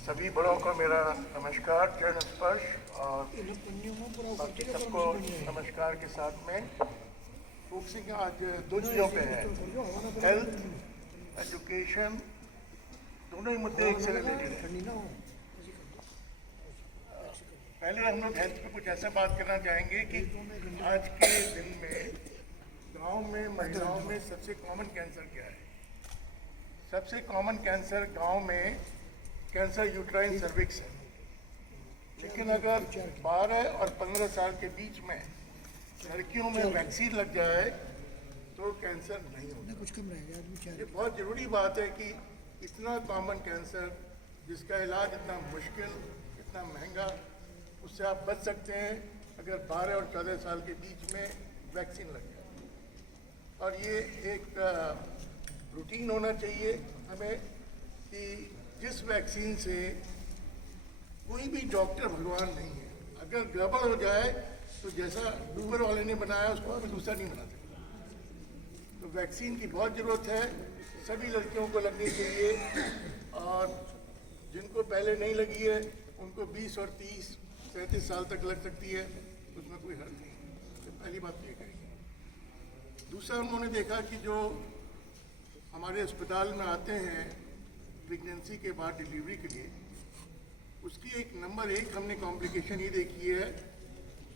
सभी बड़ों को मेरा नमस्कार, चरण स्पर्श और बाकी सबको नमस्कार के साथ में फोकसिंग आज दो चीज़ों पे है, हेल्थ, एजुकेशन, दोनों ही मुद्दे एक से रिलेटेड हैं। पहले हम लोग हेल्थ पे कुछ ऐसा बात करना चाहेंगे कि आज के दिन में गांव में महिलाओं में सबसे कॉमन कैंसर क्या है? सबसे कॉमन कैंसर गांव में कैंसर यूट्राइन सर्विक्स है। लेकिन अगर 12 और 15 साल के बीच में लड़कियों में वैक्सीन लग जाए तो कैंसर नहीं होता। कुछ कम रह गया। ये बहुत ज़रूरी बात है कि इतना कॉमन कैंसर जिसका इलाज इतना मुश्किल, इतना महंगा, उससे आप बच सकते हैं अगर 12 और 14 साल के बीच में वैक्सीन लग जाए। और ये एक रूटीन होना चाहिए हमें कि जिस वैक्सीन से कोई भी डॉक्टर भगवान नहीं है, अगर गड़बड़ हो जाए तो जैसा ऊपर वाले ने बनाया उसको कोई दूसरा नहीं बना सकता। तो वैक्सीन की बहुत ज़रूरत है, सभी लड़कियों को लगनी चाहिए और जिनको पहले नहीं लगी है उनको 20 और 30, 37 साल तक लग सकती है, उसमें कोई हर्ज नहीं। तो पहली बात ये कहेंगे। दूसरा, उन्होंने देखा कि जो हमारे अस्पताल में आते हैं प्रेगनेंसी के बाद डिलीवरी के लिए, उसकी एक नंबर 1 हमने कॉम्प्लिकेशन ये देखी है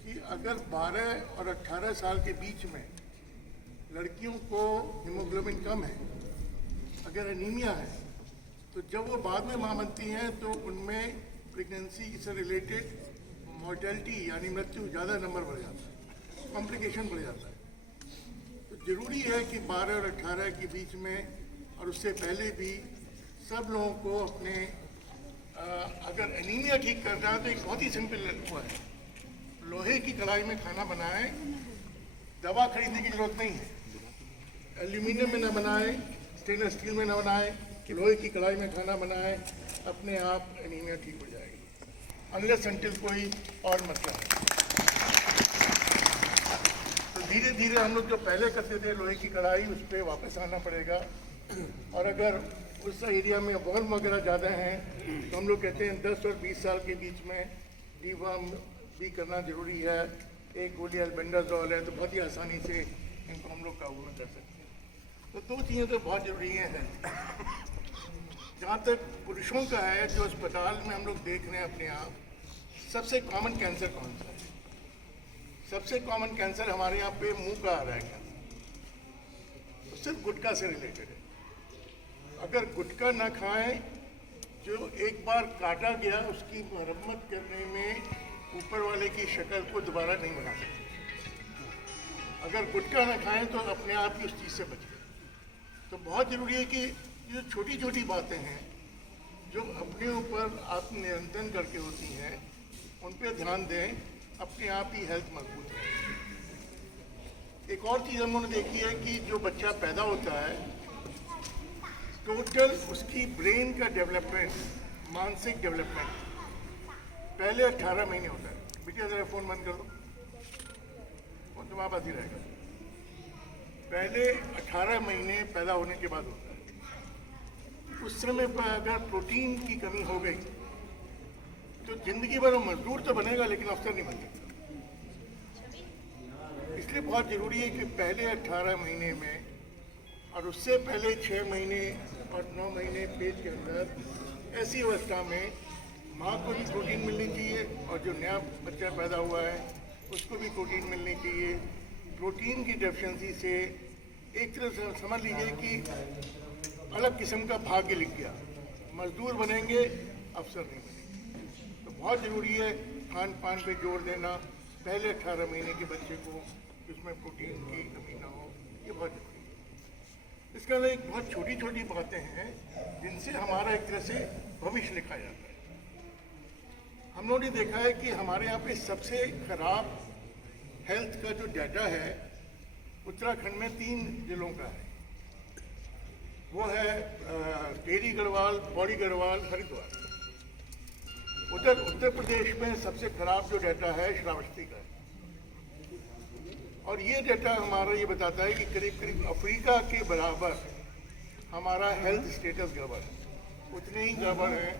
कि अगर 12 और 18 साल के बीच में लड़कियों को हीमोग्लोबिन कम है, अगर एनीमिया है, तो जब वो बाद में मां बनती हैं तो उनमें प्रेगनेंसी से रिलेटेड मॉर्टेलिटी यानी मृत्यु ज़्यादा नंबर बढ़ जाता है, कॉम्प्लिकेशन बढ़ जाता है। तो ज़रूरी है कि 12 और 18 के बीच में और उससे पहले भी सब लोगों को अपने अगर एनीमिया ठीक करना है तो एक बहुत ही सिंपल हुआ है, लोहे की कढ़ाई में खाना बनाएं, दवा खरीदने की जरूरत नहीं है। एल्यूमिनियम में ना बनाएं, स्टेनलेस स्टील में ना बनाएं, लोहे की कढ़ाई में खाना बनाएं, अपने आप एनीमिया ठीक हो जाएगी, अनलेस अनटिल कोई और मसला है। तो धीरे धीरे हम लोग जो पहले करते थे लोहे की कढ़ाई, उस पर वापस आना पड़ेगा। और अगर उस एरिया में वर्म वगैरह ज़्यादा हैं तो हम लोग कहते हैं 10 और 20 साल के बीच में डीवर्म भी करना ज़रूरी है। एक गोली अल्बेंडाजोल है तो बहुत ही आसानी से इनको हम लोग काबू में कर सकते हैं। तो दो चीज़ें तो बहुत ज़रूरी हैं। जहाँ तक पुरुषों का है, जो अस्पताल में हम लोग देख रहे हैं अपने आप, सबसे कॉमन कैंसर कौन सा है? सबसे कॉमन कैंसर हमारे यहाँ पे मुंह का आ रहा है कैंसर, तो सिर्फ गुटखा से रिलेटेड है। अगर गुटखा ना खाएं, जो एक बार काटा गया उसकी मरम्मत करने में ऊपर वाले की शक्ल को दोबारा नहीं बना सकते। अगर गुटखा ना खाएं तो अपने आप ही उस चीज़ से बचें। तो बहुत ज़रूरी है कि जो छोटी छोटी बातें हैं जो अपने ऊपर आत्मनियंत्रण करके होती हैं, उन पर ध्यान दें, अपने आप ही हेल्थ मजबूत है। एक और चीज़ हमने देखी है कि जो बच्चा पैदा होता है, टोटल उसकी ब्रेन का डेवलपमेंट, मानसिक डेवलपमेंट पहले 18 महीने होता है। बेटा ज़रा फ़ोन बंद कर दो, फोन तुम्हारे पास ही रहेगा। पहले 18 महीने पैदा होने के बाद होता है। उस समय पर अगर प्रोटीन की कमी हो गई तो ज़िंदगी भर वो मजदूर तो बनेगा लेकिन अफसर नहीं बन सकता। इसलिए बहुत ज़रूरी है कि पहले 18 महीने में और उससे पहले 6 महीने और 9 महीने पेट के अंदर ऐसी अवस्था में माँ को भी प्रोटीन मिलनी चाहिए और जो नया बच्चा पैदा हुआ है उसको भी प्रोटीन मिलनी चाहिए। प्रोटीन की डेफिशिएंसी से एक तरह से समझ लीजिए कि अलग किस्म का भाग्य लिख गया, मजदूर बनेंगे, अफसर नहीं बनेंगे। तो बहुत ज़रूरी है खान पान पे जोर देना पहले 18 महीने के बच्चे को, जिसमें प्रोटीन की कमी ना हो, ये बहुत ज़रूरी है। इसके अलावा एक बहुत छोटी छोटी बातें हैं जिनसे हमारा एक तरह से भविष्य लिखा जाता है। हम लोगों ने देखा है कि हमारे यहाँ पे सबसे खराब हेल्थ का जो डाटा है उत्तराखंड में 3 जिलों का है। वो है टिहरी गढ़वाल, पौड़ी गढ़वाल, हरिद्वार। उधर उत्तर प्रदेश में सबसे खराब जो डाटा है श्रावस्ती का है। और ये डाटा हमारा ये बताता है कि करीब करीब अफ्रीका के बराबर हमारा हेल्थ स्टेटस गड़बड़ है, उतने ही गड़बड़ है